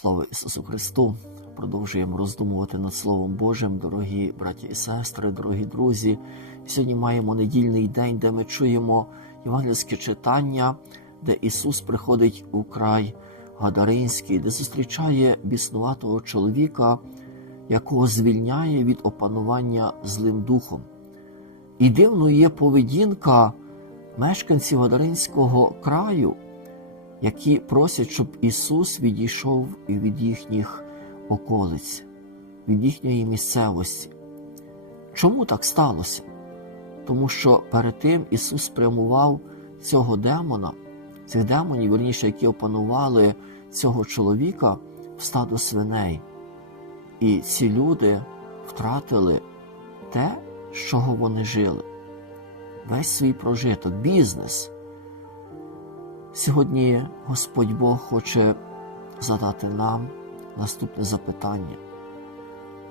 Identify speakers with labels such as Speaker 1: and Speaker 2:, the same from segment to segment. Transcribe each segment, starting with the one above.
Speaker 1: Слава Ісусу Христу! Продовжуємо роздумувати над Словом Божим, дорогі браті і сестри, дорогі друзі. Сьогодні маємо недільний день, де ми чуємо євангельське читання, де Ісус приходить у край Гадаринський, де зустрічає біснуватого чоловіка, якого звільняє від опанування злим духом. І дивною є поведінка мешканців Гадаринського краю, які просять, щоб Ісус відійшов від їхніх околиць, від їхньої місцевості. Чому так сталося? Тому що перед тим Ісус спрямував цього демона, цих демонів, верніше, які опанували цього чоловіка в стадо свиней. І ці люди втратили те, з чого вони жили, весь свій прожиток, бізнес. Сьогодні Господь Бог хоче задати нам наступне запитання.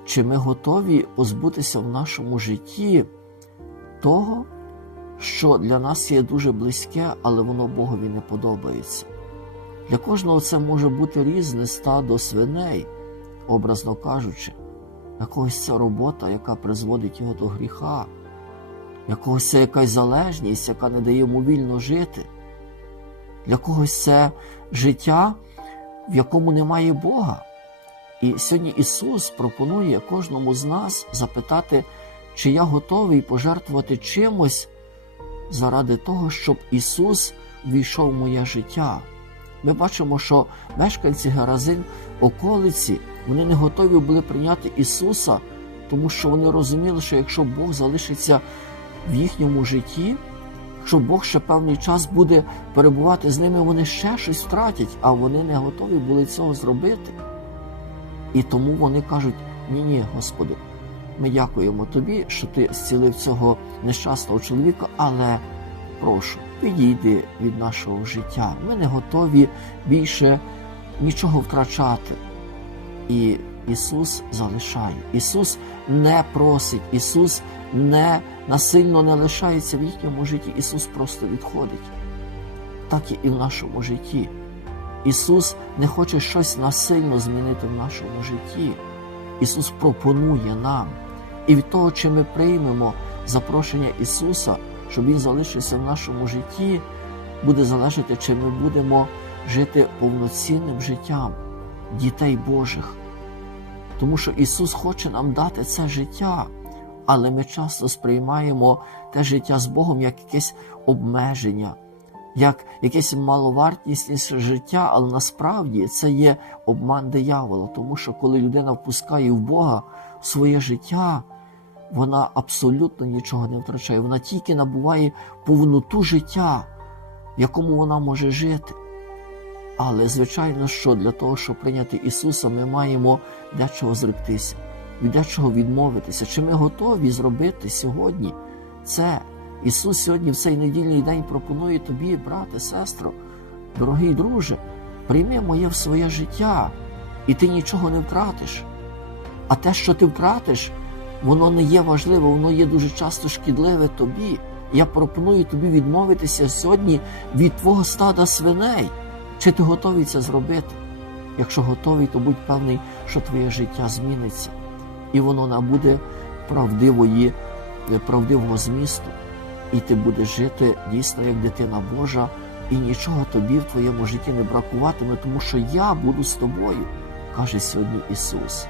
Speaker 1: Чи ми готові позбутися в нашому житті того, що для нас є дуже близьке, але воно Богові не подобається? Для кожного це може бути різне стадо свиней, образно кажучи, якогось це робота, яка призводить його до гріха, якогось це якась залежність, яка не дає йому вільно жити. Для когось це життя, в якому немає Бога. І сьогодні Ісус пропонує кожному з нас запитати, чи я готовий пожертвувати чимось заради того, щоб Ісус війшов в моє життя. Ми бачимо, що мешканці Геразин околиці вони не готові були прийняти Ісуса, тому що вони розуміли, що якщо Бог залишиться в їхньому житті, якщо Бог ще певний час буде перебувати з ними, вони ще щось втратять, а вони не готові були цього зробити. І тому вони кажуть: ні, ні, Господи, ми дякуємо Тобі, що Ти зцілив цього нещасного чоловіка, але прошу, відійди від нашого життя. Ми не готові більше нічого втрачати. І Ісус залишає. Ісус не просить, Ісус не насильно не лишається в їхньому житті. Ісус просто відходить. Так і в нашому житті. Ісус не хоче щось насильно змінити в нашому житті. Ісус пропонує нам. І від того, чи ми приймемо запрошення Ісуса, щоб Він залишився в нашому житті, буде залежати, чи ми будемо жити повноцінним життям дітей Божих. Тому що Ісус хоче нам дати це життя, але ми часто сприймаємо те життя з Богом як якесь обмеження, як якесь маловартісніше життя, але насправді це є обман диявола, тому що коли людина впускає в Бога своє життя, вона абсолютно нічого не втрачає. Вона тільки набуває повноту життя, в якому вона може жити. Але, звичайно, що для того, щоб прийняти Ісуса, ми маємо дечого зректися, від дечого відмовитися. Чи ми готові зробити сьогодні це? Ісус сьогодні в цей недільний день пропонує тобі, брате, сестро, дорогий друже, прийми моє в своє життя, і ти нічого не втратиш. А те, що ти втратиш, воно не є важливе, воно є дуже часто шкідливе тобі. Я пропоную тобі відмовитися сьогодні від твого стада свиней. Чи ти готовий це зробити? Якщо готовий, то будь певний, що твоє життя зміниться, і воно набуде правдивої, правдивого змісту. І ти будеш жити дійсно як дитина Божа, і нічого тобі в твоєму житті не бракуватиме, тому що я буду з тобою, каже сьогодні Ісус.